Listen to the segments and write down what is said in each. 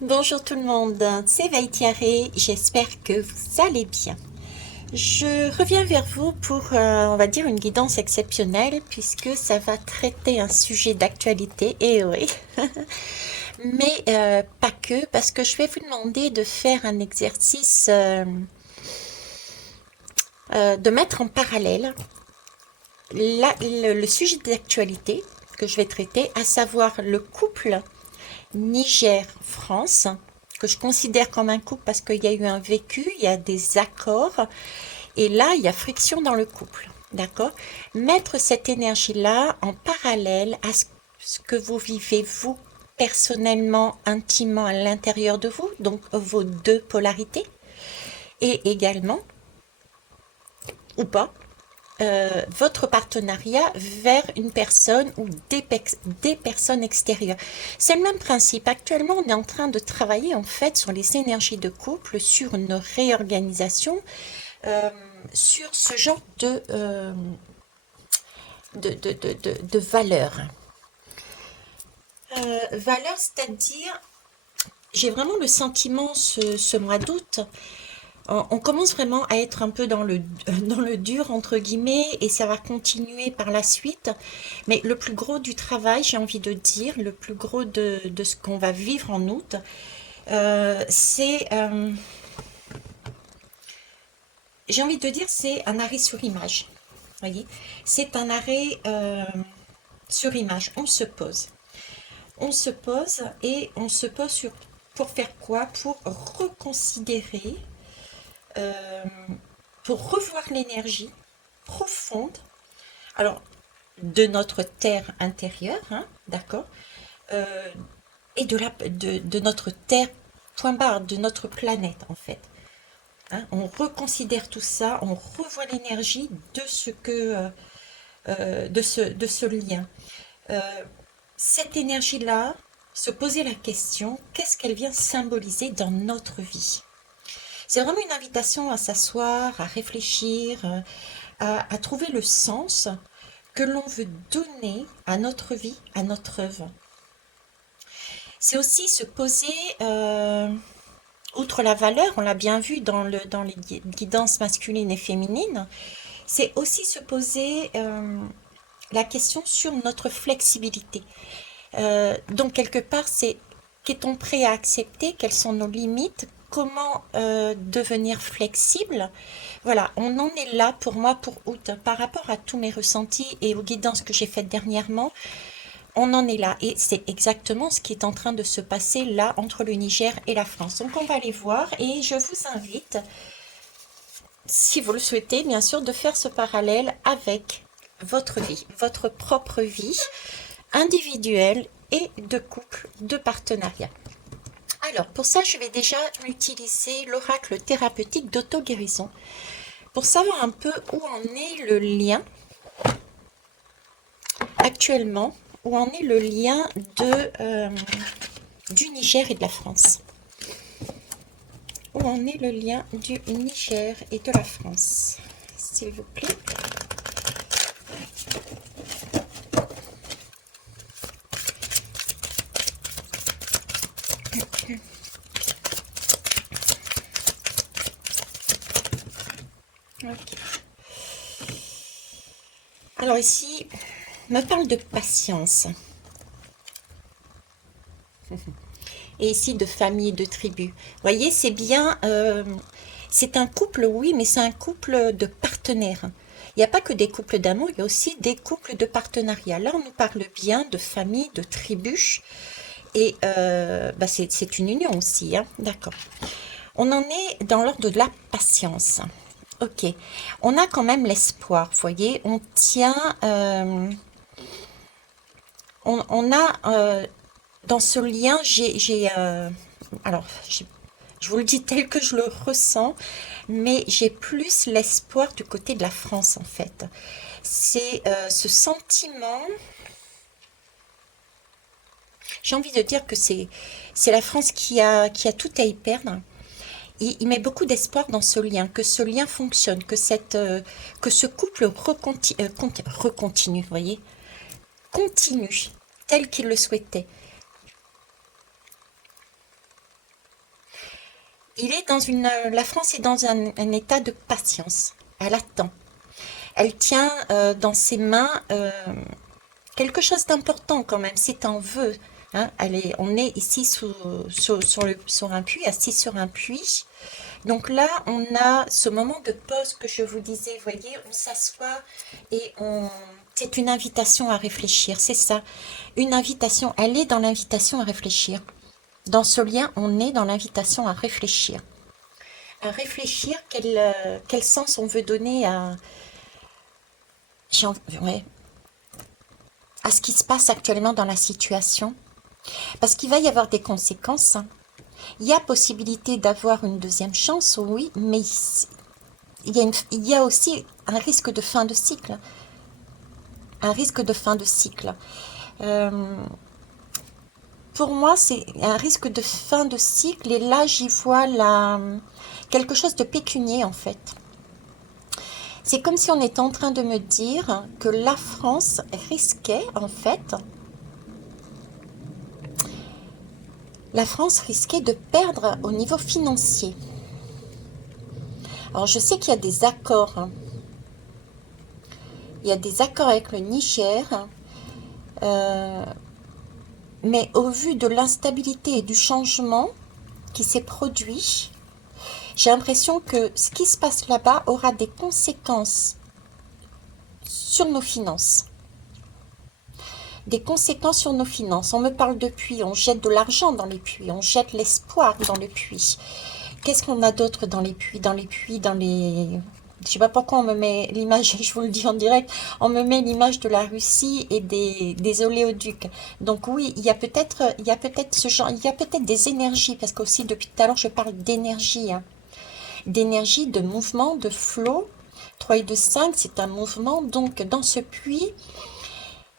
Bonjour tout le monde, c'est Vaïtiaré, j'espère que vous allez bien. Je reviens vers vous pour, on va dire, une guidance exceptionnelle puisque ça va traiter un sujet d'actualité, et oui, mais pas que, parce que je vais vous demander de faire un exercice, de mettre en parallèle le sujet d'actualité que je vais traiter, à savoir le couple Niger-France, que je considère comme un couple parce qu'il y a eu un vécu, il y a des accords, et là, il y a friction dans le couple. D'accord? Mettre cette énergie-là en parallèle à ce que vous vivez, vous, personnellement, intimement à l'intérieur de vous, donc vos deux polarités, et également, ou pas, votre partenariat vers une personne ou des personnes extérieures. C'est le même principe. Actuellement, on est en train de travailler en fait sur les énergies de couple, sur une réorganisation, euh, sur ce genre de valeurs. Valeurs, c'est-à-dire, j'ai vraiment le sentiment ce mois d'août, on commence vraiment à être un peu dans le dur, entre guillemets, et ça va continuer par la suite. Mais le plus gros du travail, j'ai envie de dire, le plus gros de ce qu'on va vivre en août, j'ai envie de dire, c'est un arrêt sur image. Voyez, c'est un arrêt sur image. On se pose. On se pose et on se pose pour faire quoi? Pour reconsidérer, euh, pour revoir l'énergie profonde, alors de notre terre intérieure, hein, d'accord, euh, et de notre terre, point barre, de notre planète en fait. Hein. On reconsidère tout ça, on revoit l'énergie de ce que, de ce lien. Euh, cette énergie-là, se poser la question, qu'est-ce qu'elle vient symboliser dans notre vie? C'est vraiment une invitation à s'asseoir, à réfléchir, à trouver le sens que l'on veut donner à notre vie, à notre œuvre. C'est aussi se poser, outre la valeur, on l'a bien vu dans les guidances masculines et féminines, c'est aussi se poser la question sur notre flexibilité. Donc quelque part, c'est qu'est-on prêt à accepter, quelles sont nos limites, comment devenir flexible. Voilà, on en est là pour moi pour août. Par rapport à tous mes ressentis et aux guidances que j'ai faites dernièrement, on en est là. Et c'est exactement ce qui est en train de se passer là entre le Niger et la France. Donc on va aller voir et je vous invite, si vous le souhaitez, bien sûr, de faire ce parallèle avec votre vie, votre propre vie individuelle et de couple, de partenariat. Alors, pour ça, je vais déjà utiliser l'oracle thérapeutique d'auto-guérison pour savoir un peu où en est le lien actuellement, où en est le lien du Niger et de la France. Où en est le lien du Niger et de la France, s'il vous plaît. Ok. Alors ici, on me parle de patience. Et ici de famille, de tribu. Vous voyez, c'est bien, c'est un couple, oui, mais c'est un couple de partenaires. Il n'y a pas que des couples d'amour, il y a aussi des couples de partenariat. Là, on nous parle bien de famille, de tribu, et bah, c'est une union aussi, hein, d'accord. On en est dans l'ordre de la patience. Ok, on a quand même l'espoir, vous voyez, on tient, on a dans ce lien, alors, je vous le dis tel que je le ressens, mais j'ai plus l'espoir du côté de la France en fait. C'est ce sentiment, j'ai envie de dire que c'est la France qui a tout à y perdre. Il met beaucoup d'espoir dans ce lien, que ce lien fonctionne, que ce couple recontinue, vous voyez, continue tel qu'il le souhaitait. La France est dans un état de patience. Elle attend. Elle tient dans ses mains quelque chose d'important quand même, si t'en veux. Hein. On est ici sur un puits, assis sur un puits. Donc là, on a ce moment de pause que je vous disais, vous voyez, on s'assoit et c'est une invitation à réfléchir, c'est ça. Une invitation, elle est dans l'invitation à réfléchir. Dans ce lien, on est dans l'invitation à réfléchir. À réfléchir quel sens on veut donner ouais, à ce qui se passe actuellement dans la situation. Parce qu'il va y avoir des conséquences. Hein. Il y a possibilité d'avoir une deuxième chance, oui, mais il y a aussi un risque de fin de cycle. Un risque de fin de cycle. Euh, pour moi, c'est un risque de fin de cycle et là, j'y vois quelque chose de pécunier en fait. C'est comme si on était en train de me dire que la France risquait en fait, la France risquait de perdre au niveau financier. Alors je sais qu'il y a des accords, hein. Il y a des accords avec le Niger, euh, mais au vu de l'instabilité et du changement qui s'est produit, j'ai l'impression que ce qui se passe là-bas aura des conséquences sur nos finances. Des conséquences sur nos finances. On me parle de puits, on jette de l'argent dans les puits, on jette l'espoir dans le puits. Qu'est-ce qu'on a d'autre dans les puits, Je sais pas pourquoi on me met l'image, je vous le dis en direct, on me met l'image de la Russie et des oléoducs. Donc oui, il y a peut-être ce genre, il y a peut-être des énergies, parce qu'aussi depuis tout à l'heure je parle d'énergie, hein. D'énergie, de mouvement, de flow. 3 et 2, 5, c'est un mouvement. Donc dans ce puits,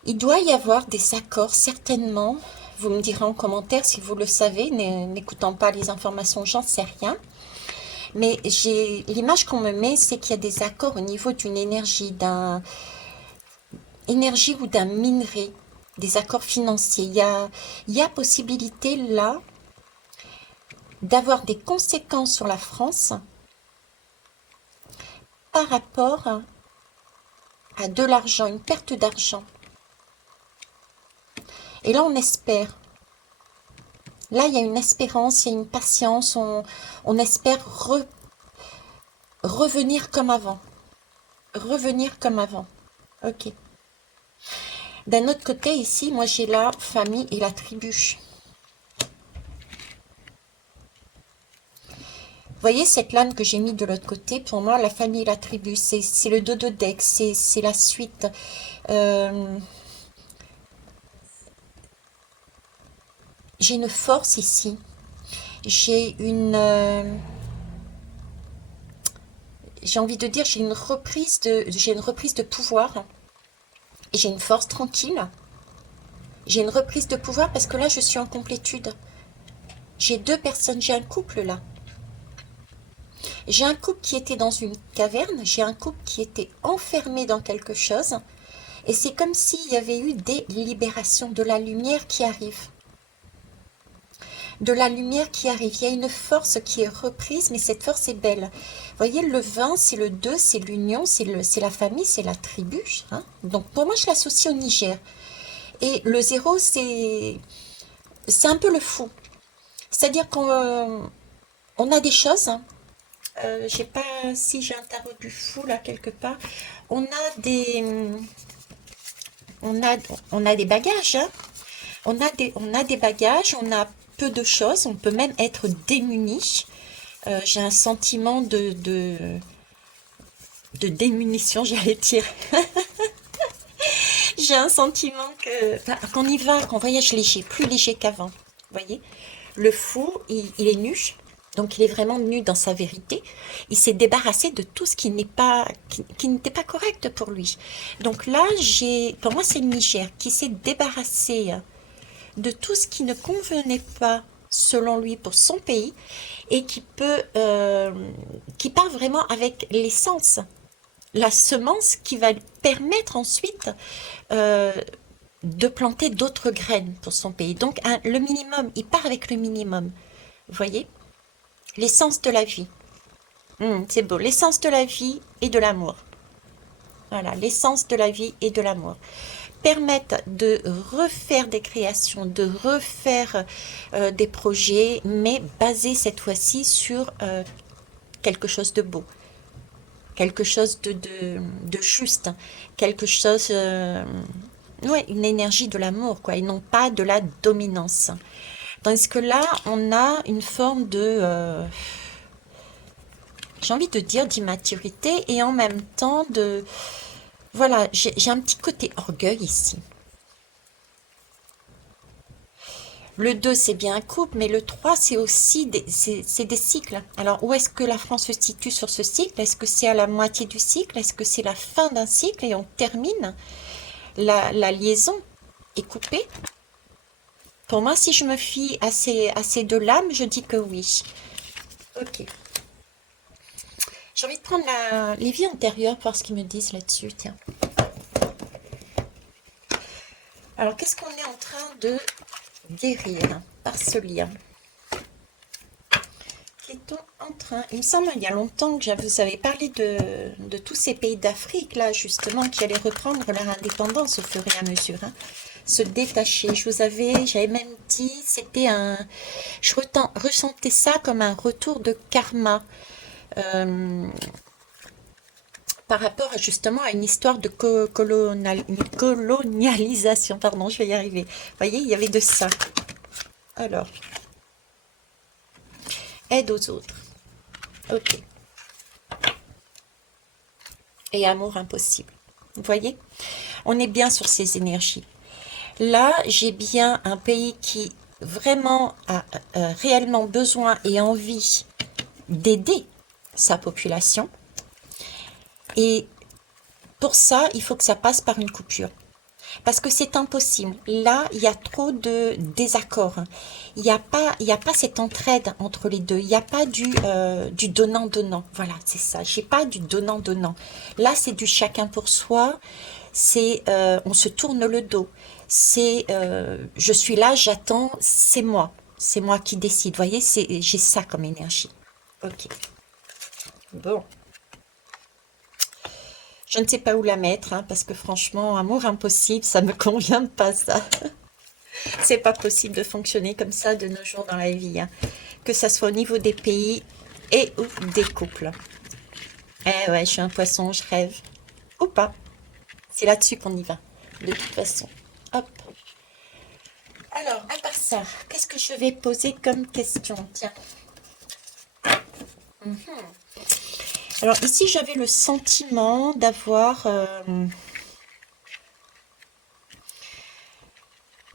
il doit y avoir des accords, certainement. Vous me direz en commentaire si vous le savez, n'écoutant pas les informations, j'en sais rien. Mais l'image qu'on me met, c'est qu'il y a des accords au niveau d'une énergie ou d'un minerai, des accords financiers. Il y a possibilité là d'avoir des conséquences sur la France par rapport à de l'argent, une perte d'argent. Et là, on espère. Là, il y a une espérance, il y a une patience, on espère revenir comme avant. Revenir comme avant. Ok. D'un autre côté, ici, moi, j'ai la famille et la tribu. Vous voyez cette lame que j'ai mis de l'autre côté? Pour moi, la famille et la tribu, c'est le dos de deck, c'est la suite. J'ai une force ici. J'ai j'ai envie de dire, j'ai une reprise de pouvoir. Et j'ai une force tranquille. J'ai une reprise de pouvoir parce que là, je suis en complétude. J'ai deux personnes, j'ai un couple là. J'ai un couple qui était dans une caverne, j'ai un couple qui était enfermé dans quelque chose. Et c'est comme s'il y avait eu des libérations, de la lumière qui arrive. De la lumière qui arrive. Il y a une force qui est reprise, mais cette force est belle. Vous voyez, le 20, c'est le 2, c'est l'union, c'est la famille, c'est la tribu. Hein. Donc pour moi, je l'associe au Niger. Et le 0, c'est un peu le fou. C'est-à-dire qu'on a des choses. Hein. Je sais pas si j'ai un tarot du fou là quelque part. On a des, on a, on a des bagages. Hein. On a des bagages. On a peu de choses. On peut même être démuni. J'ai un sentiment de démunition, j'allais dire. J'ai un sentiment qu'on y va, qu'on voyage léger, plus léger qu'avant. Vous voyez, le fou, il est nu, donc il est vraiment nu dans sa vérité. Il s'est débarrassé de tout ce qui n'était pas correct pour lui. Donc là, pour moi, c'est le Niger qui s'est débarrassé de tout ce qui ne convenait pas selon lui pour son pays et qui part vraiment avec l'essence, la semence qui va lui permettre ensuite euh, de planter d'autres graines pour son pays. Donc le minimum, il part avec le minimum. Vous voyez? L'essence de la vie. C'est beau. L'essence de la vie et de l'amour. Voilà, l'essence de la vie et de l'amour. Permettent de refaire des créations, de refaire des projets, mais basés cette fois-ci sur quelque chose de beau, quelque chose de juste, quelque chose, ouais, une énergie de l'amour, quoi, et non pas de la dominance. Tandis que là, on a une forme de, j'ai envie de dire, d'immaturité et en même temps de, voilà, j'ai un petit côté orgueil ici. Le 2 c'est bien un couple, mais le 3 c'est aussi c'est des cycles. Alors, où est-ce que la France se situe sur ce cycle? Est-ce que c'est à la moitié du cycle? Est-ce que c'est la fin d'un cycle et on termine? La liaison est coupée? Pour moi, si je me fie à ces deux lames, je dis que oui. Ok. J'ai envie de prendre les vies antérieures, voir ce qu'ils me disent là-dessus. Tiens. Alors, qu'est-ce qu'on est en train de guérir par ce lien? Qu'est-on en train? Il me semble il y a longtemps que je vous avais parlé de tous ces pays d'Afrique, là, justement, qui allaient reprendre leur indépendance au fur et à mesure, hein. Se détacher. J'avais même dit, c'était un... Je ressentais ça comme un retour de karma. euh, Par rapport justement à une histoire de une colonialisation, pardon, je vais y arriver. Vous voyez, il y avait de ça. Alors, aide aux autres. Ok. Et amour impossible. Vous voyez, on est bien sur ces énergies. Là, j'ai bien un pays qui vraiment a réellement besoin et envie d'aider sa population. Et pour ça, il faut que ça passe par une coupure. Parce que c'est impossible. Là, il y a trop de désaccords. Il y a pas cette entraide entre les deux. Il n'y a pas du donnant-donnant. Voilà, c'est ça. J'ai pas du donnant-donnant. Là, c'est du chacun pour soi. C'est on se tourne le dos. C'est je suis là, j'attends. C'est moi. C'est moi qui décide. Vous voyez, j'ai ça comme énergie. Ok. Bon. Je ne sais pas où la mettre, hein, parce que franchement, amour impossible, ça me convient pas, ça. C'est pas possible de fonctionner comme ça de nos jours dans la vie, hein. Que ça soit au niveau des pays et ou des couples. Eh ouais, je suis un poisson, je rêve. Ou pas. C'est là-dessus qu'on y va, de toute façon. Hop. Alors, à part ça, qu'est-ce que je vais poser comme question? Tiens. Alors ici, j'avais le sentiment d'avoir...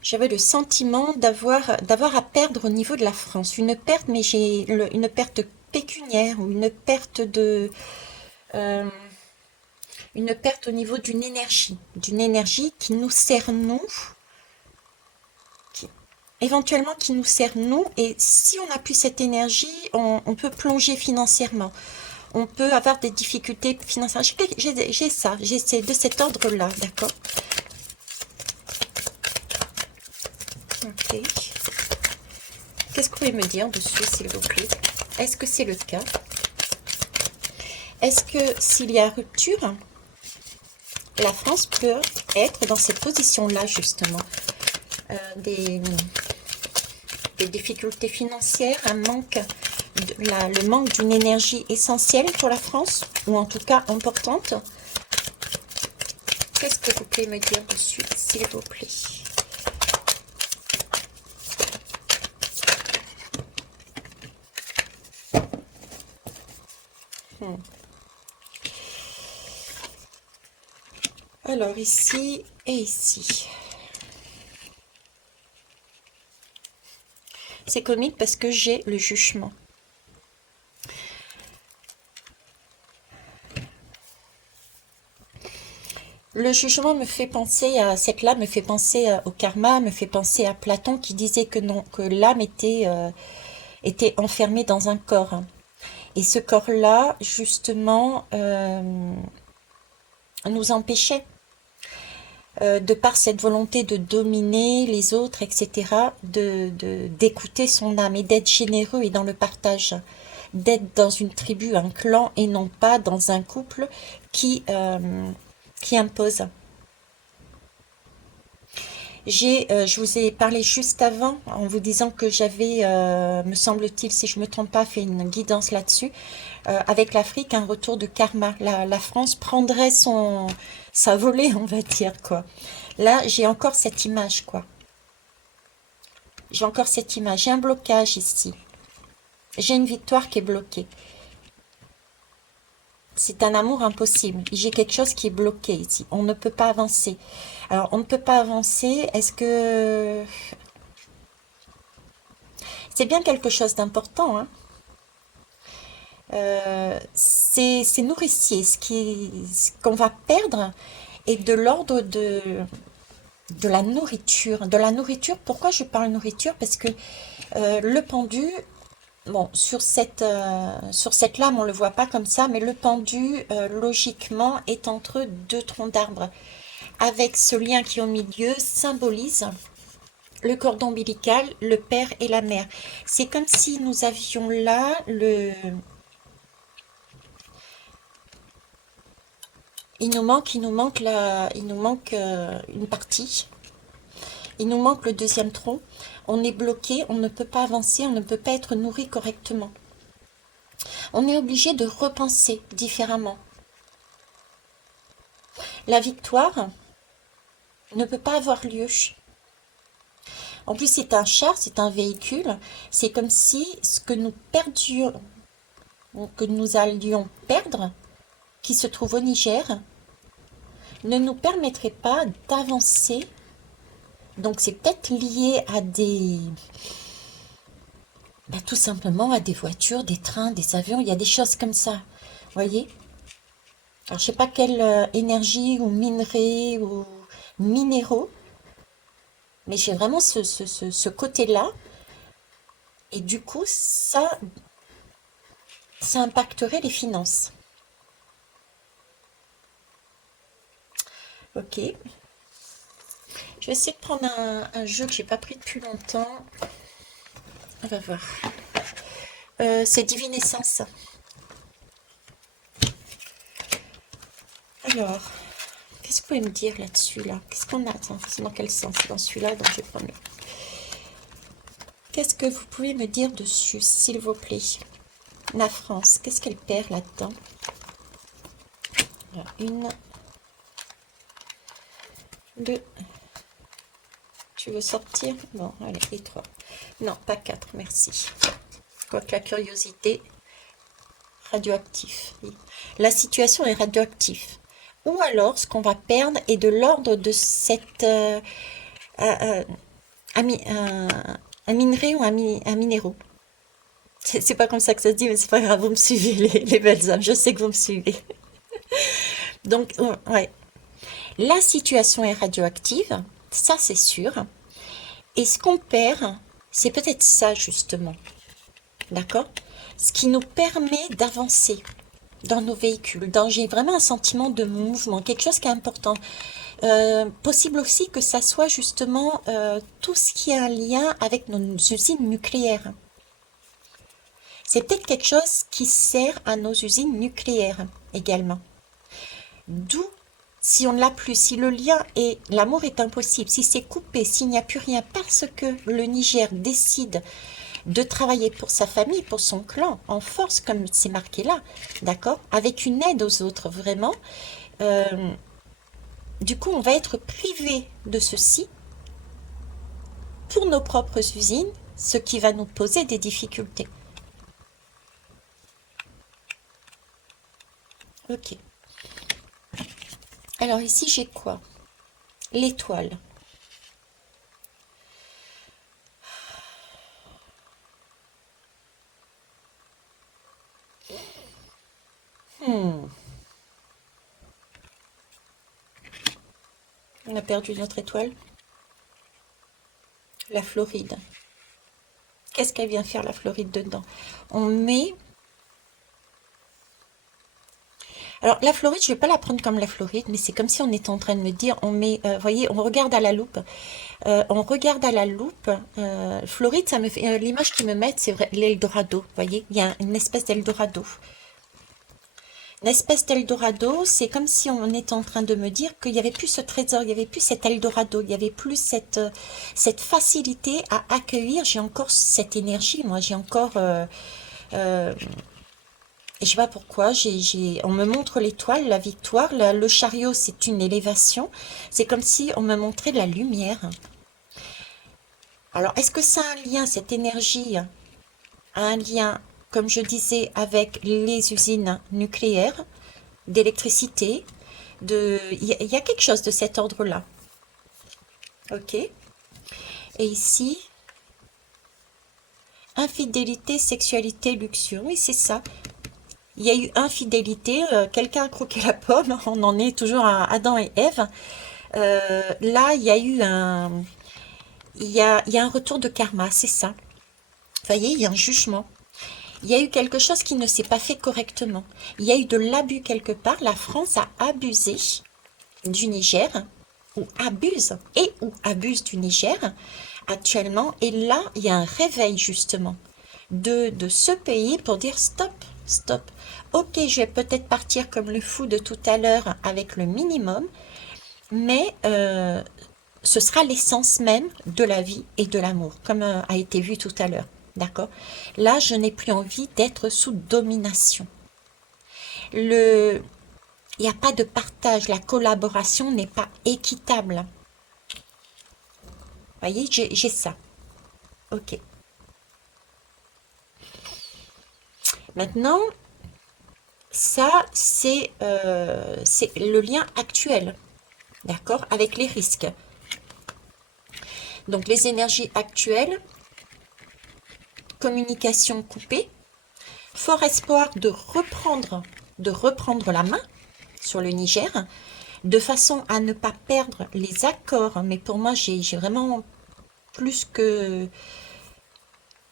j'avais le sentiment d'avoir à perdre au niveau de la France. Une perte, mais une perte pécuniaire ou euh, une perte au niveau d'une énergie qui nous sert nous, qui, éventuellement qui nous sert nous. Et si on n'a plus cette énergie, on peut plonger financièrement. On peut avoir des difficultés financières. J'ai ça, j'ai de cet ordre-là, d'accord? Ok. Qu'est-ce que vous pouvez me dire dessus, s'il vous plaît? Est-ce que c'est le cas? Est-ce que s'il y a rupture, la France peut être dans cette position-là, justement? Des difficultés financières, un manque, le manque d'une énergie essentielle pour la France, ou en tout cas importante. Qu'est-ce que vous pouvez me dire dessus, s'il vous plaît? Alors ici et ici. C'est comique parce que j'ai le jugement. Le jugement me fait penser à cette lame, me fait penser au karma, me fait penser à Platon qui disait que non, que l'âme était enfermée dans un corps. Et ce corps-là, justement, nous empêchait. de par cette volonté de dominer les autres, etc., d'écouter son âme et d'être généreux et dans le partage, d'être dans une tribu, un clan et non pas dans un couple qui impose. Je vous ai parlé juste avant en vous disant que j'avais, me semble-t-il, si je me trompe pas, fait une guidance là-dessus. Avec l'Afrique, un retour de karma. La France prendrait sa volée, on va dire, quoi. Là, j'ai encore cette image, quoi. J'ai encore cette image. J'ai un blocage ici. J'ai une victoire qui est bloquée. C'est un amour impossible. J'ai quelque chose qui est bloqué ici. On ne peut pas avancer. Alors, on ne peut pas avancer. Est-ce que... C'est bien quelque chose d'important, hein. C'est nourricier. Ce qu'on va perdre est de l'ordre de la nourriture. De la nourriture, pourquoi je parle nourriture? Parce que le pendu, bon, sur cette lame, on ne le voit pas comme ça, mais le pendu, logiquement, est entre deux troncs d'arbres. Avec ce lien qui est au milieu, symbolise le cordon ombilical, le père et la mère. C'est comme si nous avions là il nous manque une partie. Il nous manque le deuxième tronc. On est bloqué, on ne peut pas avancer, on ne peut pas être nourri correctement. On est obligé de repenser différemment. La victoire ne peut pas avoir lieu. En plus, c'est un char, c'est un véhicule. C'est comme si ce que nous perdions, que nous allions perdre, qui se trouve au Niger, ne nous permettrait pas d'avancer. Donc, c'est peut-être lié à tout simplement à des voitures, des trains, des avions. Il y a des choses comme ça. Vous voyez? Alors, je sais pas quelle énergie ou minerai ou minéraux, mais j'ai vraiment ce côté-là. Et du coup, ça impacterait les finances. Ok. Je vais essayer de prendre un jeu que j'ai pas pris depuis longtemps. On va voir. C'est Divinescence. Alors, qu'est-ce que vous pouvez me dire là-dessus, là? Qu'est-ce qu'on a? Attends, c'est dans quel sens? C'est dans celui-là, donc je vais prendre. Qu'est-ce que vous pouvez me dire dessus, s'il vous plaît? La France, qu'est-ce qu'elle perd là-dedans? Une, deux. Tu veux sortir? Bon, allez, et trois. Non, pas quatre, merci. Quoique la curiosité, radioactif. La situation est radioactive. Ou alors, ce qu'on va perdre est de l'ordre de cette un minerai ou un minéraux. C'est pas comme ça que ça se dit, mais c'est pas grave, vous me suivez, les belles âmes. Je sais que vous me suivez. Donc, ouais. La situation est radioactive, ça c'est sûr. Et ce qu'on perd, c'est peut-être ça justement. D'accord? Ce qui nous permet d'avancer dans nos véhicules. J'ai vraiment un sentiment de mouvement, quelque chose qui est important. Possible aussi que ça soit justement tout ce qui a un lien avec nos usines nucléaires. C'est peut-être quelque chose qui sert à nos usines nucléaires également. D'où, si on ne l'a plus, si le lien et l'amour est impossible, si c'est coupé, s'il n'y a plus rien parce que le Niger décide de travailler pour sa famille, pour son clan, en force, comme c'est marqué là, d'accord, avec une aide aux autres, vraiment. Euh, du coup, on va être privé de ceci pour nos propres usines, ce qui va nous poser des difficultés. Ok. Alors ici, j'ai quoi? L'étoile. Hmm. On a perdu notre étoile. La Floride. Qu'est-ce qu'elle vient faire la Floride dedans? On met Alors, la Floride, je ne vais pas la prendre comme la Floride, mais c'est comme si on était en train de me dire, on met, voyez, on regarde à la loupe. On regarde à la loupe. Floride, ça me fait, l'image qui me met, c'est vrai, l'Eldorado. Vous voyez, il y a une espèce d'Eldorado. Une espèce d'Eldorado, c'est comme si on était en train de me dire qu'il n'y avait plus ce trésor, il n'y avait plus cet Eldorado, il n'y avait plus cette facilité à accueillir. J'ai encore cette énergie, moi, j'ai encore... euh, et je sais pas pourquoi, on me montre l'étoile, la victoire, le chariot, c'est une élévation. C'est comme si on me montrait la lumière. Alors, est-ce que ça a un lien, cette énergie, a un lien, comme je disais, avec les usines nucléaires, d'électricité, il y a quelque chose de cet ordre-là. Ok. Et ici, infidélité, sexualité, luxure. Oui, c'est ça. Il y a eu infidélité, quelqu'un a croqué la pomme, on en est toujours à Adam et Ève. Là, il y a un retour de karma, c'est ça. Vous voyez, il y a un jugement. Il y a eu quelque chose qui ne s'est pas fait correctement. Il y a eu de l'abus quelque part. La France a abusé du Niger, ou abuse, et ou abuse du Niger actuellement. Et là, il y a un réveil justement de ce pays pour dire stop, stop. Ok, je vais peut-être partir comme le fou de tout à l'heure avec le minimum, mais ce sera l'essence même de la vie et de l'amour, comme a été vu tout à l'heure. D'accord? Là, je n'ai plus envie d'être sous domination. Le, il n'y a pas de partage, la collaboration n'est pas équitable. Vous voyez, j'ai ça. Ok. Maintenant, ça, c'est le lien actuel, d'accord, avec les risques. Donc, les énergies actuelles, communication coupée, fort espoir de reprendre la main sur le Niger, de façon à ne pas perdre les accords. Mais pour moi, j'ai vraiment plus que...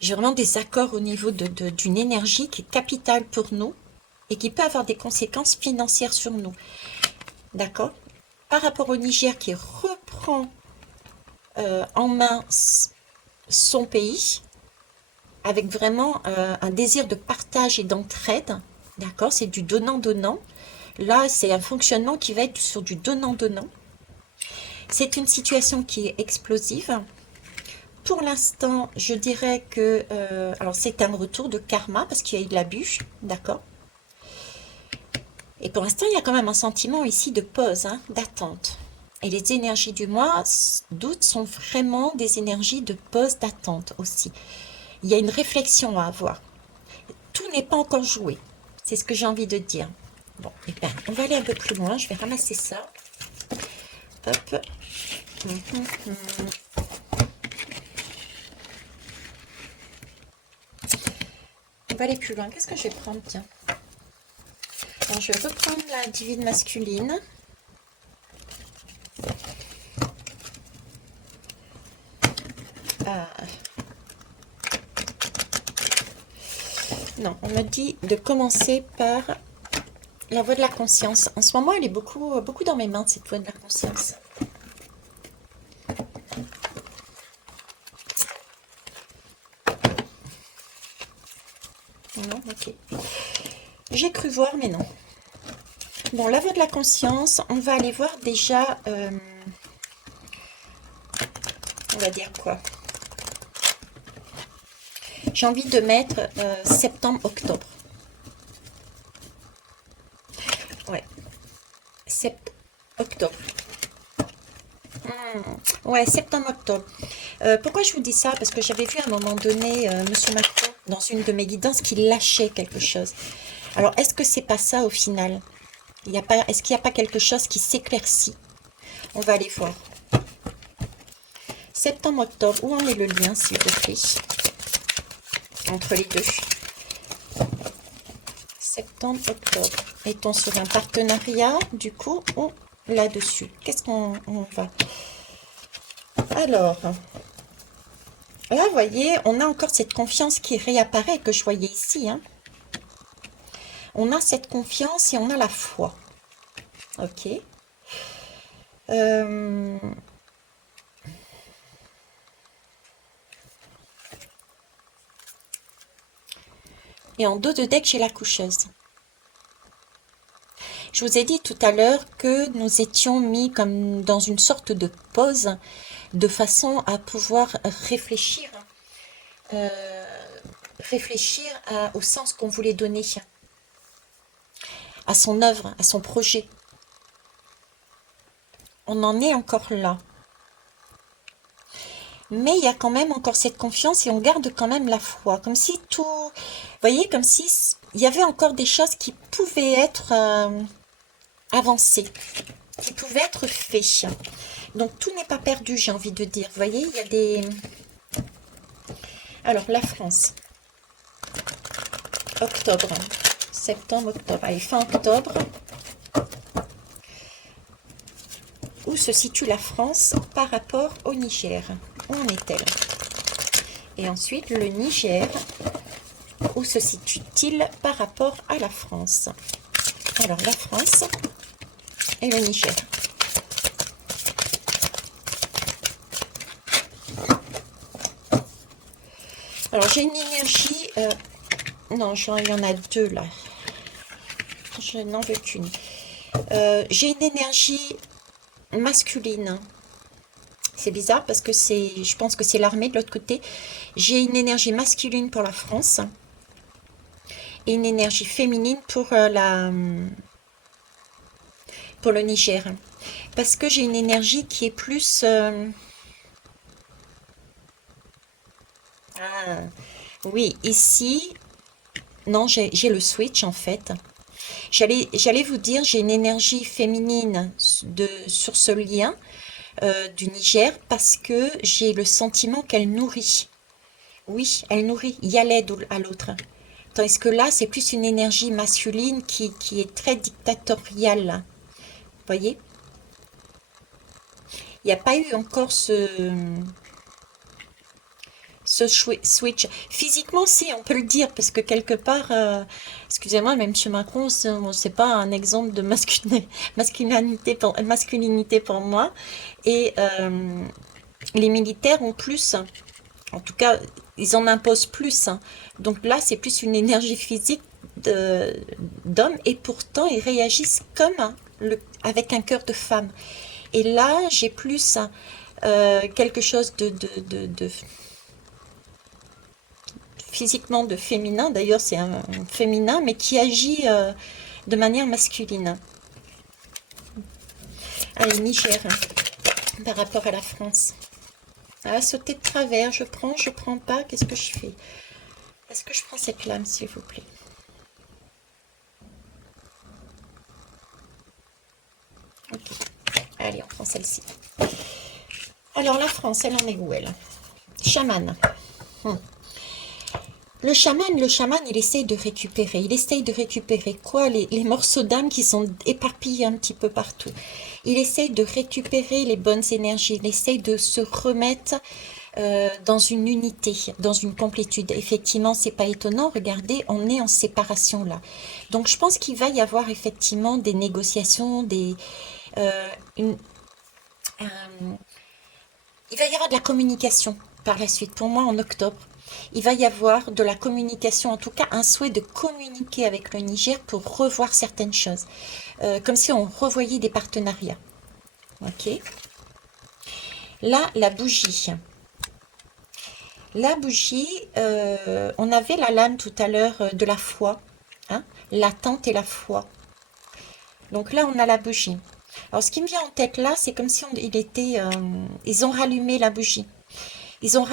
J'ai vraiment des accords au niveau d'une énergie qui est capitale pour nous et qui peut avoir des conséquences financières sur nous. D'accord? Par rapport au Niger qui reprend en main son pays, avec vraiment un désir de partage et d'entraide. D'accord? C'est du donnant-donnant. Là, c'est un fonctionnement qui va être sur du donnant-donnant. C'est une situation qui est explosive. Pour l'instant, je dirais que... alors, c'est un retour de karma parce qu'il y a eu de l'abus. D'accord? Et pour l'instant, il y a quand même un sentiment ici de pause, hein, d'attente. Et les énergies du mois d'août sont vraiment des énergies de pause, d'attente aussi. Il y a une réflexion à avoir. Tout n'est pas encore joué. C'est ce que j'ai envie de dire. Bon, et ben, on va aller un peu plus loin. Je vais ramasser ça. Hop. On va aller plus loin. Qu'est-ce que je vais prendre? Tiens. Alors, je vais reprendre la divine masculine. Ah. Non, on m'a dit de commencer par la voix de la conscience. En ce moment, elle est beaucoup, beaucoup dans mes mains, cette voix de la conscience. Non, ok. J'ai cru voir, mais non. Bon, la voix de la conscience, on va aller voir déjà... on va dire quoi? J'ai envie de mettre septembre-octobre. Ouais. Octobre. Ouais, septembre-octobre. Pourquoi je vous dis ça? Parce que j'avais vu à un moment donné Monsieur Macron dans une de mes guidances qui lâchait quelque chose. Alors, est-ce que c'est pas ça au final? Est-ce qu'il n'y a pas quelque chose qui s'éclaircit? On va aller voir. Septembre-octobre, où en est le lien, s'il vous plaît, entre les deux? Septembre-octobre. Est-on sur un partenariat, du coup, ou là-dessus? Qu'est-ce qu'on va? Alors, là, vous voyez, on a encore cette confiance qui réapparaît, que je voyais ici. Hein. On a cette confiance et on a la foi. Ok. Euh, et en dos de deck, j'ai la coucheuse. Je vous ai dit tout à l'heure que nous étions mis comme dans une sorte de pause, de façon à pouvoir réfléchir, euh, au sens qu'on voulait donner à son œuvre, à son projet. On en est encore là. Mais il y a quand même encore cette confiance et on garde quand même la foi. Comme si tout... Vous voyez, comme si il y avait encore des choses qui pouvaient être avancées, qui pouvaient être faites. Donc tout n'est pas perdu, j'ai envie de dire. Vous voyez, il y a des... Alors, la France. Octobre. Septembre, octobre. Allez, fin octobre. Où se situe la France par rapport au Niger? Où en est-elle? Et ensuite, le Niger, où se situe-t-il par rapport à la France? Alors, la France et le Niger. Alors, j'ai une énergie... non, il y en a deux, là. Je n'en veux qu'une. J'ai une énergie masculine. C'est bizarre parce que je pense que c'est l'armée de l'autre côté. J'ai une énergie masculine pour la France et une énergie féminine pour pour le Niger. Parce que j'ai une énergie qui est plus... ah, oui, ici, non, j'ai le switch en fait. J'allais vous dire, j'ai une énergie féminine sur ce lien du Niger parce que j'ai le sentiment qu'elle nourrit. Oui, elle nourrit. Il y a l'aide à l'autre. Tandis que là, c'est plus une énergie masculine qui est très dictatoriale. Vous voyez? Il n'y a pas eu encore ce switch. Physiquement, si, on peut le dire, parce que quelque part, excusez-moi, même chez Macron, c'est pas un exemple de masculinité pour moi. Et les militaires ont plus, en tout cas, ils en imposent plus, hein. Donc là, c'est plus une énergie physique d'homme, et pourtant, ils réagissent comme avec un cœur de femme. Et là, j'ai plus quelque chose de physiquement de féminin, d'ailleurs c'est un féminin, mais qui agit de manière masculine. Allez, Niger, par rapport à la France. Ah, sauter de travers, je prends pas, qu'est-ce que je fais? Est-ce que je prends cette lame, s'il vous plaît? Ok, allez, on prend celle-ci. Alors, la France, elle en est où, elle? Chaman. Le chaman, il essaye de récupérer. Il essaye de récupérer quoi? Les morceaux d'âme qui sont éparpillés un petit peu partout. Il essaye de récupérer les bonnes énergies. Il essaye de se remettre dans une unité, dans une complétude. Effectivement, c'est pas étonnant. Regardez, on est en séparation là. Donc, je pense qu'il va y avoir effectivement des négociations, euh, une- un- il va y avoir de la communication par la suite. Pour moi, en octobre, il va y avoir de la communication, en tout cas un souhait de communiquer avec le Niger pour revoir certaines choses. Comme si on revoyait des partenariats. Ok. Là, la bougie. La bougie, on avait la lame tout à l'heure de la foi, hein, l'attente et la foi. Donc là, on a la bougie. Alors, ce qui me vient en tête là, c'est comme si ils ont rallumé la bougie. Ils ont,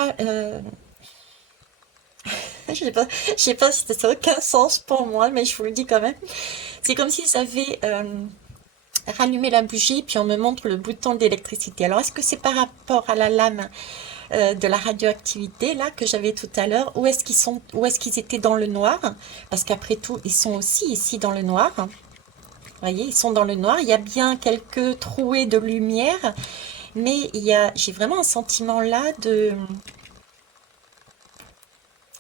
je sais pas si ça n'a aucun sens pour moi, mais je vous le dis quand même. C'est comme s'ils avaient rallumé la bougie, puis on me montre le bouton d'électricité. Alors, est-ce que c'est par rapport à la lame de la radioactivité là que j'avais tout à l'heure, où est-ce qu'ils étaient dans le noir? Parce qu'après tout, ils sont aussi ici dans le noir. Vous voyez, ils sont dans le noir. Il y a bien quelques trouées de lumière, mais j'ai vraiment un sentiment là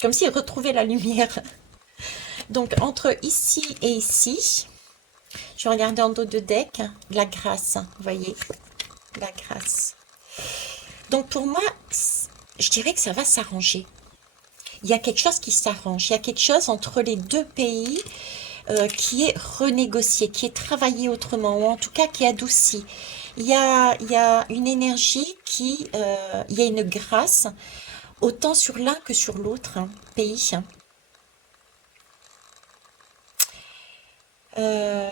comme s'ils retrouvaient la lumière. Donc, entre ici et ici, je vais regarder en dos de deck, la grâce, vous voyez, la grâce. Donc, pour moi, je dirais que ça va s'arranger. Il y a quelque chose qui s'arrange, il y a quelque chose entre les deux pays qui est renégocié, qui est travaillé autrement, ou en tout cas qui est adouci. Il y a une énergie il y a une grâce, autant sur l'un que sur l'autre pays. Euh,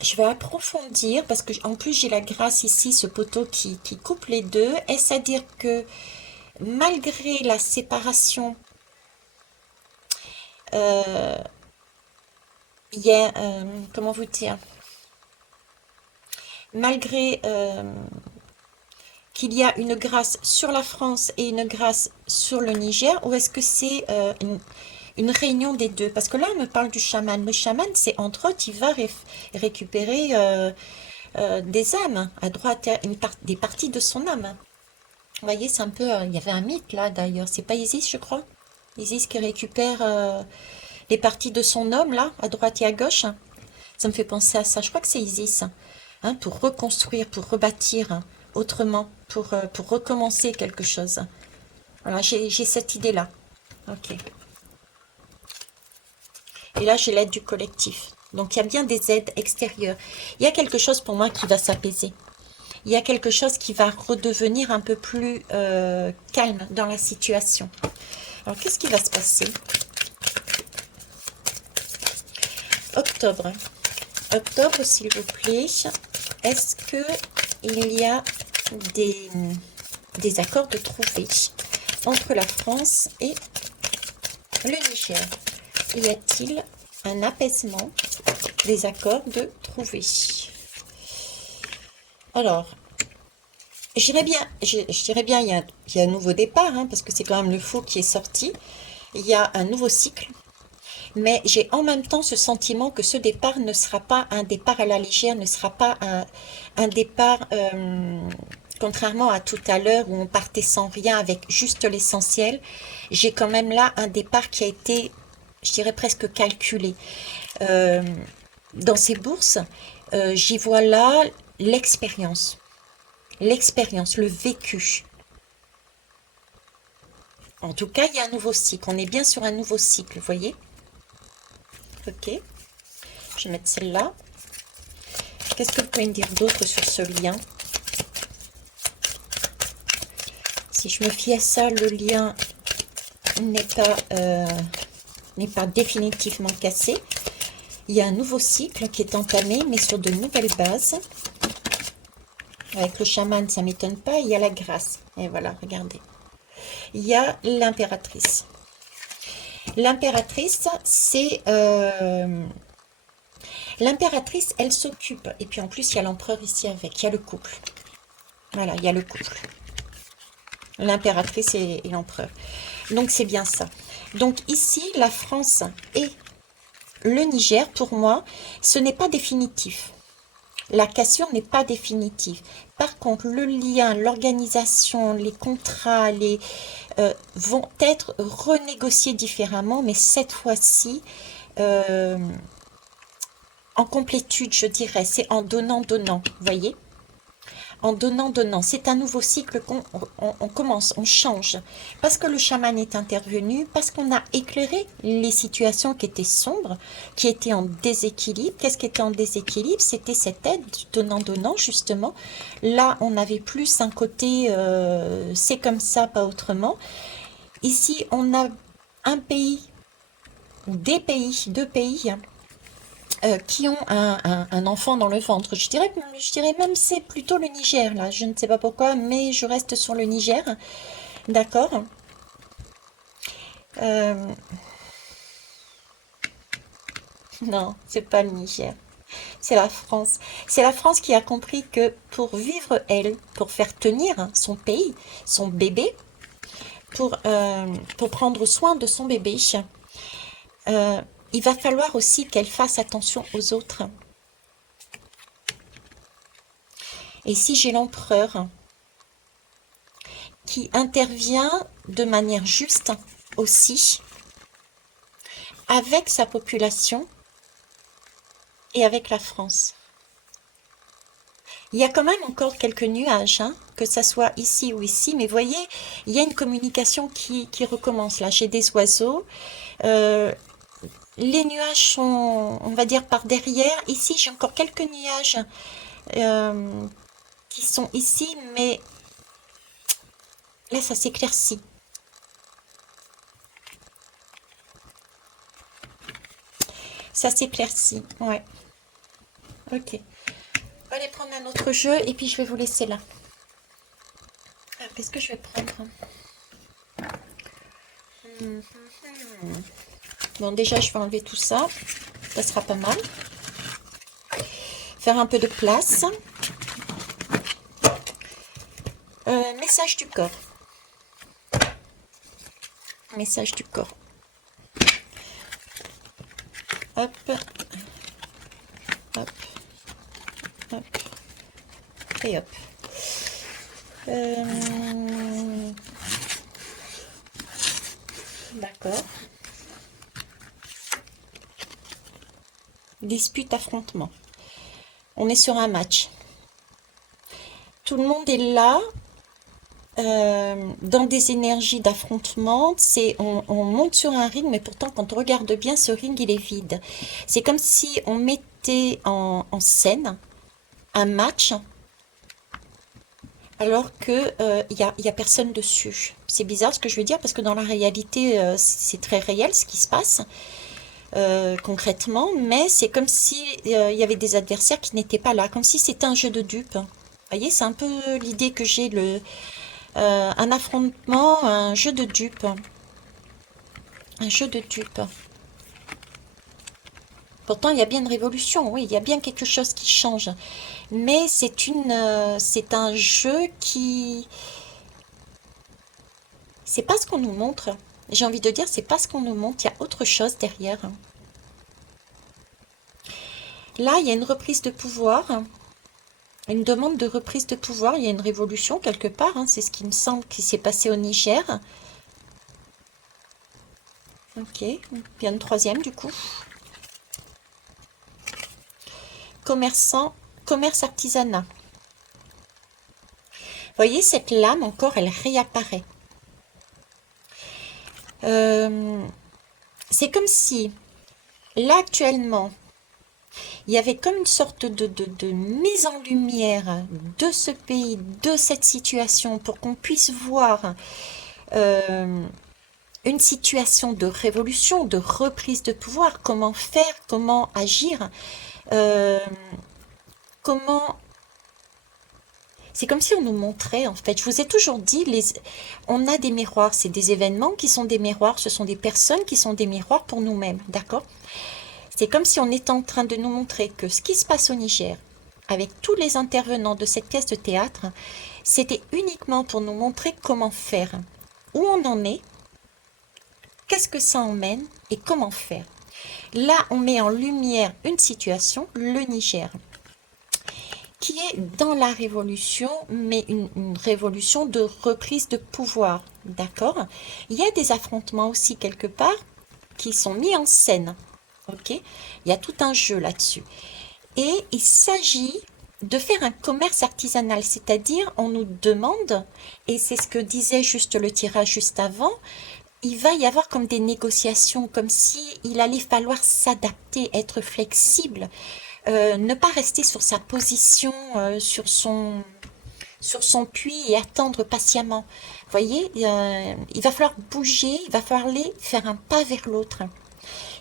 je vais approfondir parce que en plus j'ai la grâce ici, ce poteau qui coupe les deux. Est-ce à dire que malgré la séparation, euh, il y a, comment vous dire, malgré qu'il y a une grâce sur la France et une grâce sur le Niger, ou est-ce que c'est une réunion des deux? Parce que là, on me parle du chaman. Le chaman, c'est entre autres, il va récupérer des âmes à droite, des parties de son âme. Vous voyez, c'est un peu... il y avait un mythe là d'ailleurs, c'est pas Isis, je crois. Isis qui récupère les parties de son homme là, à droite et à gauche. Ça me fait penser à ça. Je crois que c'est Isis, hein, pour reconstruire, pour rebâtir autrement, pour recommencer quelque chose. Voilà, j'ai cette idée-là. Ok. Et là, j'ai l'aide du collectif. Donc, il y a bien des aides extérieures. Il y a quelque chose pour moi qui va s'apaiser. Il y a quelque chose qui va redevenir un peu plus calme dans la situation. Alors, qu'est-ce qui va se passer? Octobre. Octobre, s'il vous plaît. Est-ce que il y a des accords de trouver entre la France et le Niger? Y a-t-il un apaisement, des accords de trouver? Alors, je dirais bien, il y a un nouveau départ, hein, parce que c'est quand même le faux qui est sorti. Il y a un nouveau cycle, mais j'ai en même temps ce sentiment que ce départ ne sera pas un départ à la légère, ne sera pas un départ, contrairement à tout à l'heure où on partait sans rien avec juste l'essentiel. J'ai quand même là un départ qui a été, je dirais, presque calculé. Euh, dans ces bourses, j'y vois là l'expérience, le vécu. En tout cas, il y a un nouveau cycle. On est bien sur un nouveau cycle, vous voyez? Ok. Je vais mettre celle-là. Qu'est-ce que vous pouvez me dire d'autre sur ce lien? Si je me fie à ça, le lien n'est pas définitivement cassé. Il y a un nouveau cycle qui est entamé, mais sur de nouvelles bases. Avec le chaman, ça ne m'étonne pas. Il y a la grâce. Et voilà, regardez. Il y a l'impératrice. L'impératrice, c'est... l'impératrice, elle s'occupe. Et puis en plus, il y a l'empereur ici avec. Il y a le couple. Voilà, il y a le couple. L'impératrice et l'empereur. Donc, c'est bien ça. Donc, ici, la France et le Niger, pour moi, ce n'est pas définitif. La cassure n'est pas définitive. Par contre, le lien, l'organisation, les contrats, vont être renégociés différemment, mais cette fois-ci, euh, en complétude, je dirais, c'est en donnant-donnant, vous voyez? En donnant-donnant, c'est un nouveau cycle qu'on commence, on change. Parce que le chaman est intervenu, parce qu'on a éclairé les situations qui étaient sombres, qui étaient en déséquilibre. Qu'est-ce qui était en déséquilibre? C'était cette aide du donnant-donnant, justement. Là, on avait plus un côté c'est comme ça, pas autrement. Ici, on a un pays, des pays, deux pays qui ont un enfant dans le ventre. Je dirais même c'est plutôt le Niger, là. Je ne sais pas pourquoi, mais je reste sur le Niger. D'accord. Euh, non, c'est pas le Niger. C'est la France. C'est la France qui a compris que pour vivre, elle, pour faire tenir son pays, son bébé, pour prendre soin de son bébé, euh, il va falloir aussi qu'elle fasse attention aux autres. Et si j'ai l'empereur qui intervient de manière juste aussi, avec sa population et avec la France. Il y a quand même encore quelques nuages, hein, que ça soit ici ou ici, mais voyez, il y a une communication qui recommence là. J'ai des oiseaux, euh, les nuages sont, on va dire, par derrière. Ici, j'ai encore quelques nuages euh, qui sont ici, mais là, ça s'éclaircit. Ça s'éclaircit, ouais. Ok. On va aller prendre un autre jeu et puis je vais vous laisser là. Ah, qu'est-ce que je vais prendre? Mhm. Bon, déjà, je vais enlever tout ça. Ça sera pas mal. Faire un peu de place. Message du corps. Message du corps. Hop, hop, hop, et hop. D'accord. Dispute, affrontement. On est sur un match. Tout le monde est là, dans des énergies d'affrontement. On monte sur un ring, mais pourtant, quand on regarde bien, ce ring, il est vide. C'est comme si on mettait en scène un match, alors que y a personne dessus. C'est bizarre ce que je veux dire, parce que dans la réalité, c'est très réel ce qui se passe. Concrètement, mais c'est comme si il y avait des adversaires qui n'étaient pas là, comme si c'était un jeu de dupes. Vous voyez, c'est un peu l'idée que j'ai, un affrontement, un jeu de dupes. Un jeu de dupes. Pourtant, il y a bien une révolution, oui, il y a bien quelque chose qui change. Mais c'est un jeu qui, c'est pas ce qu'on nous montre. J'ai envie de dire, c'est pas ce qu'on nous montre, il y a autre chose derrière. Là, il y a une reprise de pouvoir. Une demande de reprise de pouvoir, il y a une révolution quelque part, hein, c'est ce qui me semble qui s'est passé au Niger. Ok, bien une troisième du coup. Commerçant, commerce artisanat. Vous voyez, cette lame encore, elle réapparaît. C'est comme si, là actuellement, il y avait comme une sorte de mise en lumière de ce pays, de cette situation, pour qu'on puisse voir euh, une situation de révolution, de reprise de pouvoir, comment faire, comment agir, euh, comment... C'est comme si on nous montrait, en fait. Je vous ai toujours dit, on a des miroirs, c'est des événements qui sont des miroirs, ce sont des personnes qui sont des miroirs pour nous-mêmes, d'accord? C'est comme si on était en train de nous montrer que ce qui se passe au Niger, avec tous les intervenants de cette pièce de théâtre, c'était uniquement pour nous montrer comment faire, où on en est, qu'est-ce que ça emmène et comment faire. Là, on met en lumière une situation, le Niger, qui est dans la révolution, mais une révolution de reprise de pouvoir, d'accord? Il y a des affrontements aussi quelque part qui sont mis en scène, ok? Il y a tout un jeu là-dessus. Et il s'agit de faire un commerce artisanal, c'est-à-dire on nous demande, et c'est ce que disait juste le tirage juste avant, il va y avoir comme des négociations, comme si il allait falloir s'adapter, être flexible, ne pas rester sur sa position, sur son puits et attendre patiemment. Vous voyez, il va falloir bouger, il va falloir aller faire un pas vers l'autre.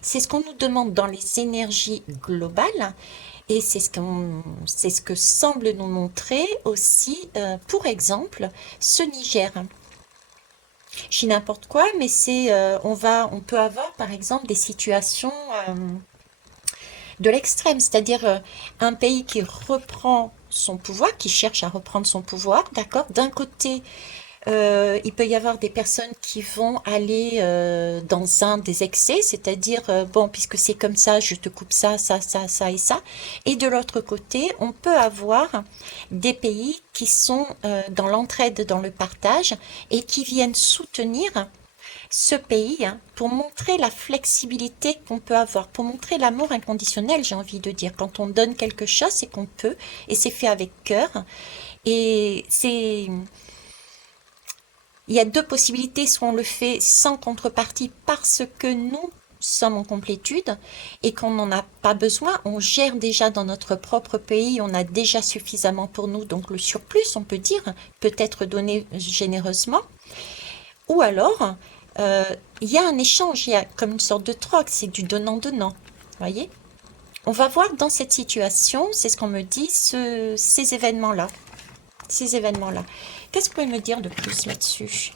C'est ce qu'on nous demande dans les énergies globales et c'est ce que semble nous montrer aussi, pour exemple, ce Niger. Je dis n'importe quoi, mais on peut avoir par exemple des situations de l'extrême, c'est-à-dire un pays qui reprend son pouvoir, qui cherche à reprendre son pouvoir, d'accord? D'un côté, il peut y avoir des personnes qui vont aller dans un des excès, c'est-à-dire, bon, puisque c'est comme ça, je te coupe ça, ça, ça, ça et ça. Et de l'autre côté, on peut avoir des pays qui sont dans l'entraide, dans le partage, et qui viennent soutenir ce pays, hein, pour montrer la flexibilité qu'on peut avoir, pour montrer l'amour inconditionnel, j'ai envie de dire. Quand on donne quelque chose, c'est qu'on peut, et c'est fait avec cœur. Et c'est, il y a deux possibilités, soit on le fait sans contrepartie parce que nous sommes en complétude et qu'on n'en a pas besoin, on gère déjà dans notre propre pays, on a déjà suffisamment pour nous, donc le surplus, on peut dire, peut être donné généreusement. Ou alors, euh, il y a un échange, il y a comme une sorte de troc, c'est du donnant-donnant, voyez? On va voir dans cette situation, c'est ce qu'on me dit, ces événements-là. Ces événements-là. Qu'est-ce que vous pouvez me dire de plus là-dessus?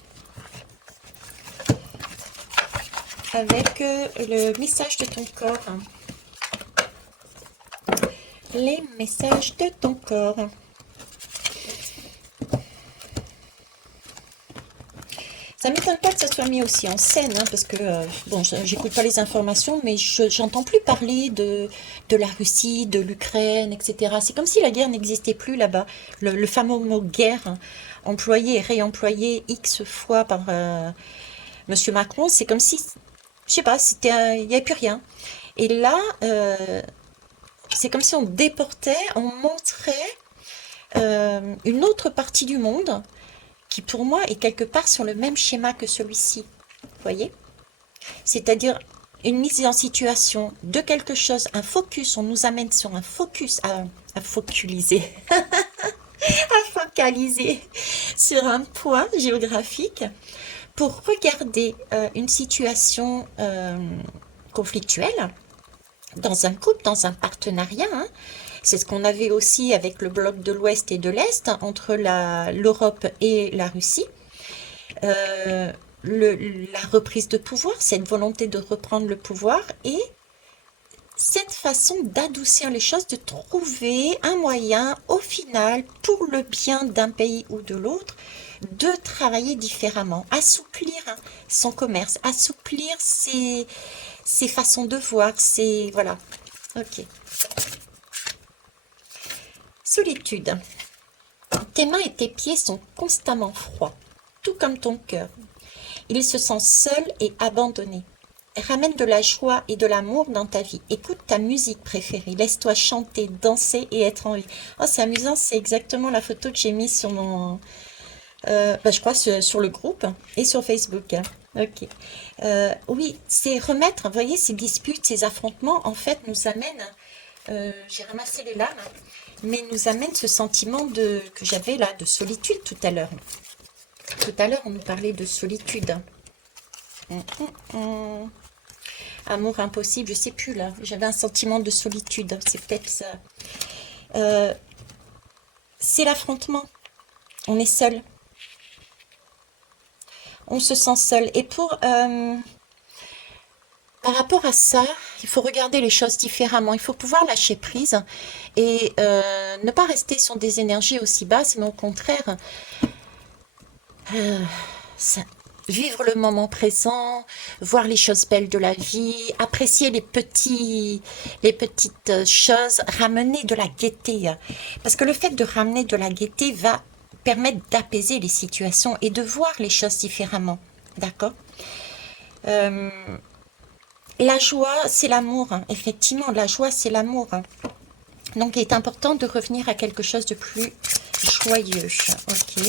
Avec le message de ton corps. Les messages de ton corps. Ça m'étonne pas que ça soit mis aussi en scène, hein, parce que, bon, j'écoute pas les informations, mais j'entends plus parler de la Russie, de l'Ukraine, etc. C'est comme si la guerre n'existait plus là-bas. Le fameux mot guerre, hein, employé et réemployé X fois par Monsieur Macron, c'est comme si, je sais pas, il n'y avait plus rien. Et là, c'est comme si on déportait, on montrait une autre partie du monde qui pour moi est quelque part sur le même schéma que celui-ci. Vous voyez? C'est-à-dire une mise en situation de quelque chose, un focus, on nous amène sur un focus à focaliser, à focaliser sur un point géographique pour regarder une situation conflictuelle dans un couple, dans un partenariat, hein. C'est ce qu'on avait aussi avec le bloc de l'Ouest et de l'Est, entre l'Europe et la Russie. Euh, la reprise de pouvoir, cette volonté de reprendre le pouvoir et cette façon d'adoucir les choses, de trouver un moyen au final pour le bien d'un pays ou de l'autre de travailler différemment, assouplir son commerce, assouplir ses façons de voir, voilà. Ok. Solitude. Tes mains et tes pieds sont constamment froids, tout comme ton cœur. Il se sent seul et abandonné. Ramène de la joie et de l'amour dans ta vie. Écoute ta musique préférée. Laisse-toi chanter, danser et être en vie. Oh, c'est amusant, c'est exactement la photo que j'ai mise sur mon... je crois sur le groupe et sur Facebook. Ok. Oui, c'est remettre, vous voyez, ces disputes, ces affrontements, en fait, nous amènent, j'ai ramassé les lames, mais nous amènent ce sentiment que j'avais là, de solitude tout à l'heure. Tout à l'heure, on nous parlait de solitude. Amour impossible, je sais plus là. J'avais un sentiment de solitude, c'est peut-être ça. C'est l'affrontement. On est seul. On se sent seul. Et par rapport à ça, il faut regarder les choses différemment. Il faut pouvoir lâcher prise et ne pas rester sur des énergies aussi basses, mais au contraire, euh, ça- vivre le moment présent, voir les choses belles de la vie, apprécier les petites choses, ramener de la gaieté. Parce que le fait de ramener de la gaieté va permettre d'apaiser les situations et de voir les choses différemment. D'accord? Euh, la joie, c'est l'amour, hein. Effectivement, la joie, c'est l'amour, hein. Donc, il est important de revenir à quelque chose de plus joyeux. Ok.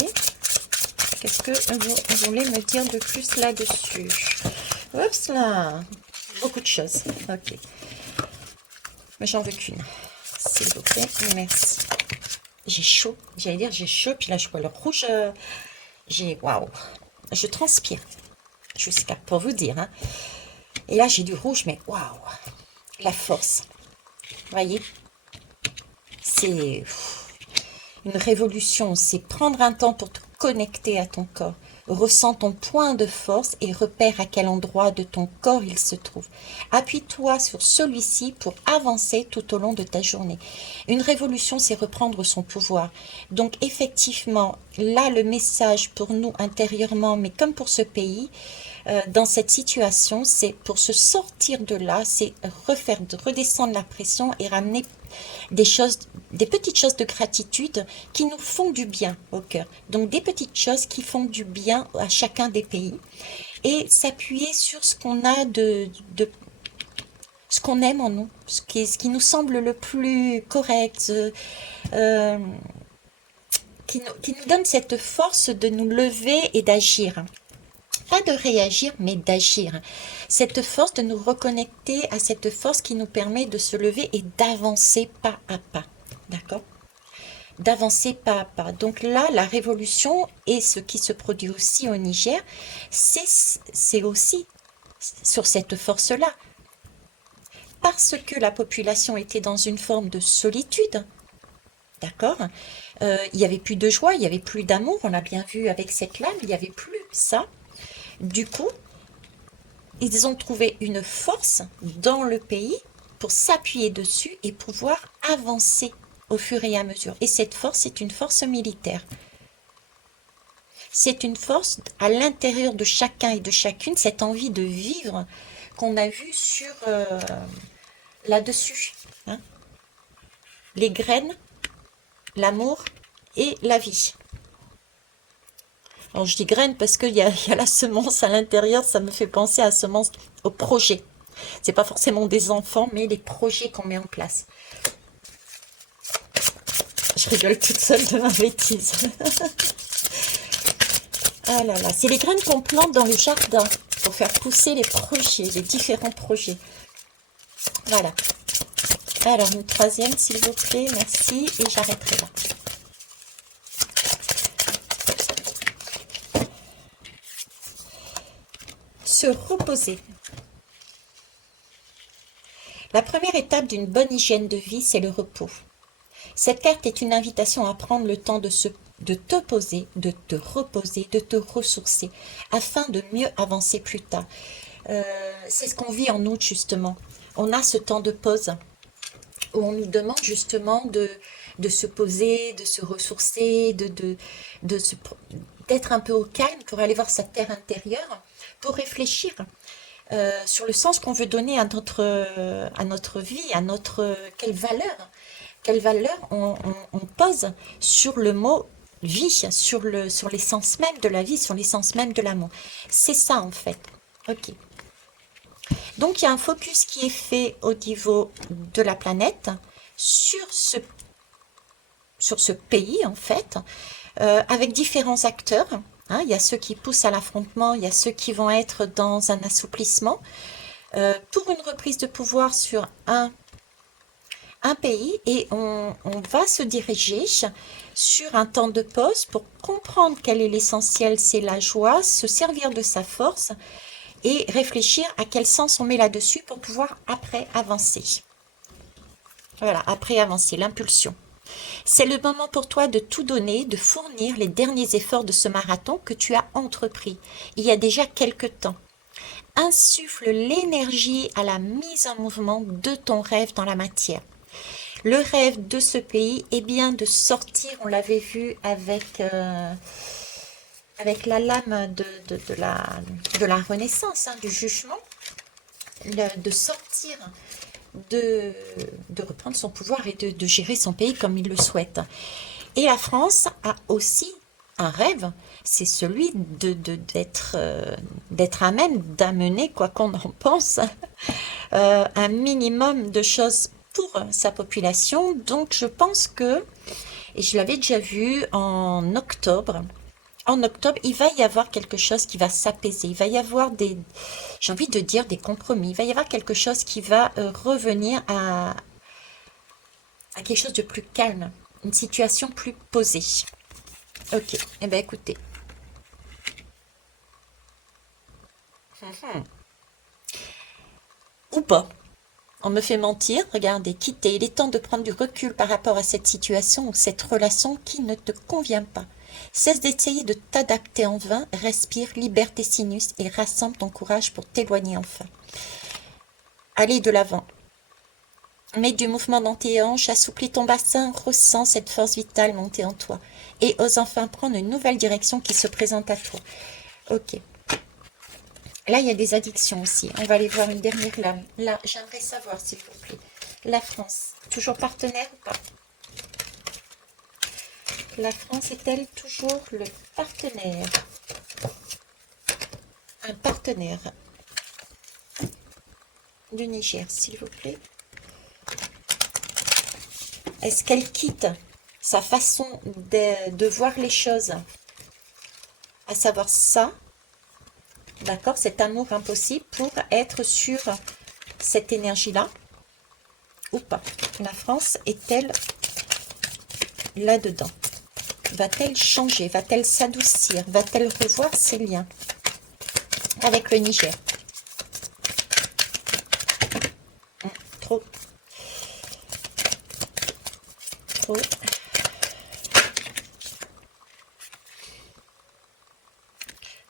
Qu'est-ce que vous voulez me dire de plus là-dessus? Oups là. Beaucoup de choses. Ok. Mais j'en veux qu'une. S'il vous plaît. Merci. J'ai chaud. J'allais dire j'ai chaud. Puis là, je vois le rouge. Waouh. Je transpire. Jusqu'à pour vous dire. Hein. Et là, j'ai du rouge, mais waouh. La force. Vous voyez? C'est une révolution. C'est prendre un temps pour te connecter à ton corps. Ressens ton point de force et repère à quel endroit de ton corps il se trouve. Appuie-toi sur celui-ci pour avancer tout au long de ta journée. Une révolution, c'est reprendre son pouvoir. Donc effectivement, là, le message pour nous intérieurement, mais comme pour ce pays, dans cette situation, c'est pour se sortir de là, c'est redescendre la pression et ramener des choses, des petites choses de gratitude qui nous font du bien au cœur. Donc des petites choses qui font du bien à chacun des pays. et s'appuyer sur ce qu'on a de ce qu'on aime en nous, ce qui nous semble le plus correct, euh, qui nous donne cette force de nous lever et d'agir. Pas de réagir, mais d'agir. Cette force de nous reconnecter à cette force qui nous permet de se lever et d'avancer pas à pas. D'accord? D'avancer pas à pas. Donc là, la révolution et ce qui se produit aussi au Niger, c'est aussi sur cette force-là. Parce que la population était dans une forme de solitude, d'accord? Il n'y avait plus de joie, il n'y avait plus d'amour, on l'a bien vu avec cette lame, il n'y avait plus ça. Du coup, ils ont trouvé une force dans le pays pour s'appuyer dessus et pouvoir avancer au fur et à mesure. Et cette force, c'est une force militaire. C'est une force à l'intérieur de chacun et de chacune, cette envie de vivre qu'on a vue sur là-dessus. Hein. Les graines, l'amour et la vie. Alors je dis graines parce qu'il y a la semence à l'intérieur, ça me fait penser à la semence, au projet. C'est pas forcément des enfants, mais les projets qu'on met en place. Je rigole toute seule de ma bêtise. Ah là là, c'est les graines qu'on plante dans le jardin pour faire pousser les projets, les différents projets. Voilà. Alors une troisième s'il vous plaît, merci, et j'arrêterai là. Se reposer. La première étape d'une bonne hygiène de vie, c'est le repos. Cette carte est une invitation à prendre le temps de te poser, de te reposer, de te ressourcer, afin de mieux avancer plus tard. C'est ce qu'on vit en août justement. On a ce temps de pause où on nous demande justement de se poser, de se ressourcer, d'être un peu au calme pour aller voir sa terre intérieure, pour réfléchir sur le sens qu'on veut donner à notre vie, quelle valeur on pose sur le mot vie, sur l'essence même de la vie, sur l'essence même de l'amour. C'est ça en fait. Ok. Donc il y a un focus qui est fait au niveau de la planète sur ce pays en fait, avec différents acteurs. Hein, il y a ceux qui poussent à l'affrontement, il y a ceux qui vont être dans un assouplissement pour une reprise de pouvoir sur un pays, et on va se diriger sur un temps de pause pour comprendre quel est l'essentiel, c'est la joie, se servir de sa force et réfléchir à quel sens on met là-dessus pour pouvoir après avancer. Voilà, après avancer, l'impulsion. C'est le moment pour toi de tout donner, de fournir les derniers efforts de ce marathon que tu as entrepris il y a déjà quelque temps. Insuffle l'énergie à la mise en mouvement de ton rêve dans la matière. Le rêve de ce pays est bien de sortir, on l'avait vu avec la lame de la Renaissance, hein, du jugement, de sortir, de reprendre son pouvoir et de gérer son pays comme il le souhaite. Et la France a aussi un rêve, c'est celui d'être à même d'amener, quoi qu'on en pense, un minimum de choses pour sa population. Donc je pense que, et je l'avais déjà vu en octobre, il va y avoir quelque chose qui va s'apaiser. Il va y avoir j'ai envie de dire des compromis. Il va y avoir quelque chose qui va revenir à quelque chose de plus calme, une situation plus posée. Ok, eh bien écoutez. Ou pas. On me fait mentir, regardez, quitter. Il est temps de prendre du recul par rapport à cette situation ou cette relation qui ne te convient pas. Cesse d'essayer de t'adapter en vain, respire, libère tes sinus et rassemble ton courage pour t'éloigner enfin. Allez de l'avant. Mets du mouvement dans tes hanches, assouplis ton bassin, ressens cette force vitale monter en toi et ose enfin prendre une nouvelle direction qui se présente à toi. Ok. Là, il y a des addictions aussi. On va aller voir une dernière lame. Là, j'aimerais savoir, s'il vous plaît. La France, toujours partenaire ou pas? La France est-elle toujours le partenaire? un partenaire du Niger, s'il vous plaît. Est-ce qu'elle quitte sa façon de voir les choses, à savoir ça, d'accord, cet amour impossible, pour être sur cette énergie-là, ou pas? La France est-elle là-dedans? Va-t-elle changer? Va-t-elle s'adoucir? Va-t-elle revoir ses liens avec le Niger? Trop. Trop.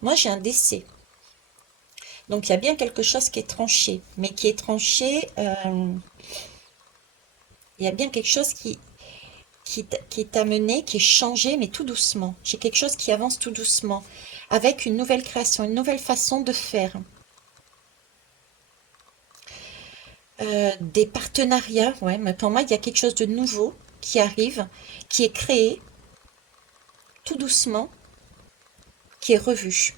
Moi, j'ai un décès. Donc, il y a bien quelque chose qui est tranché. Mais qui est tranché, il y a bien quelque chose qui est amené, qui est changé, mais tout doucement. J'ai quelque chose qui avance tout doucement, avec une nouvelle création, une nouvelle façon de faire. Des partenariats, ouais, mais pour moi, il y a quelque chose de nouveau qui arrive, qui est créé, tout doucement, qui est revu.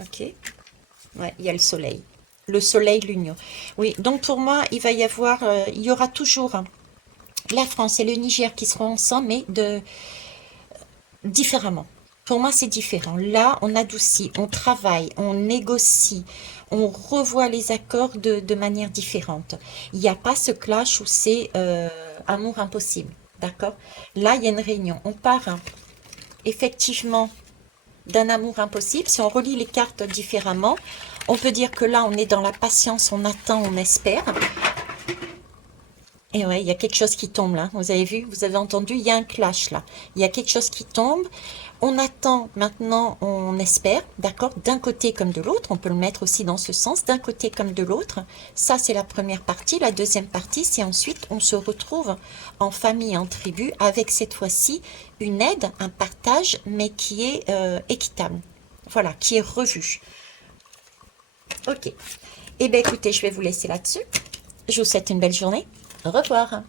Ok? Ouais, il y a le soleil. Le soleil, l'union. Oui, donc pour moi, il y aura toujours la France et le Niger qui seront ensemble, mais différemment. Pour moi, c'est différent. Là, on adoucit, on travaille, on négocie, on revoit les accords de manière différente. Il n'y a pas ce clash où c'est amour impossible. D'accord? Là, il y a une réunion. On part effectivement d'un amour impossible. Si on relie les cartes différemment, on peut dire que là, on est dans la patience, on attend, on espère. Et ouais, il y a quelque chose qui tombe là. Vous avez vu, vous avez entendu, il y a un clash là. Il y a quelque chose qui tombe. On attend, maintenant on espère, d'accord, d'un côté comme de l'autre. On peut le mettre aussi dans ce sens, d'un côté comme de l'autre. Ça, c'est la première partie. La deuxième partie, c'est ensuite on se retrouve en famille, en tribu, avec cette fois-ci une aide, un partage, mais qui est équitable. Voilà, qui est revu. Ok. Eh bien, écoutez, je vais vous laisser là-dessus. Je vous souhaite une belle journée. Au revoir.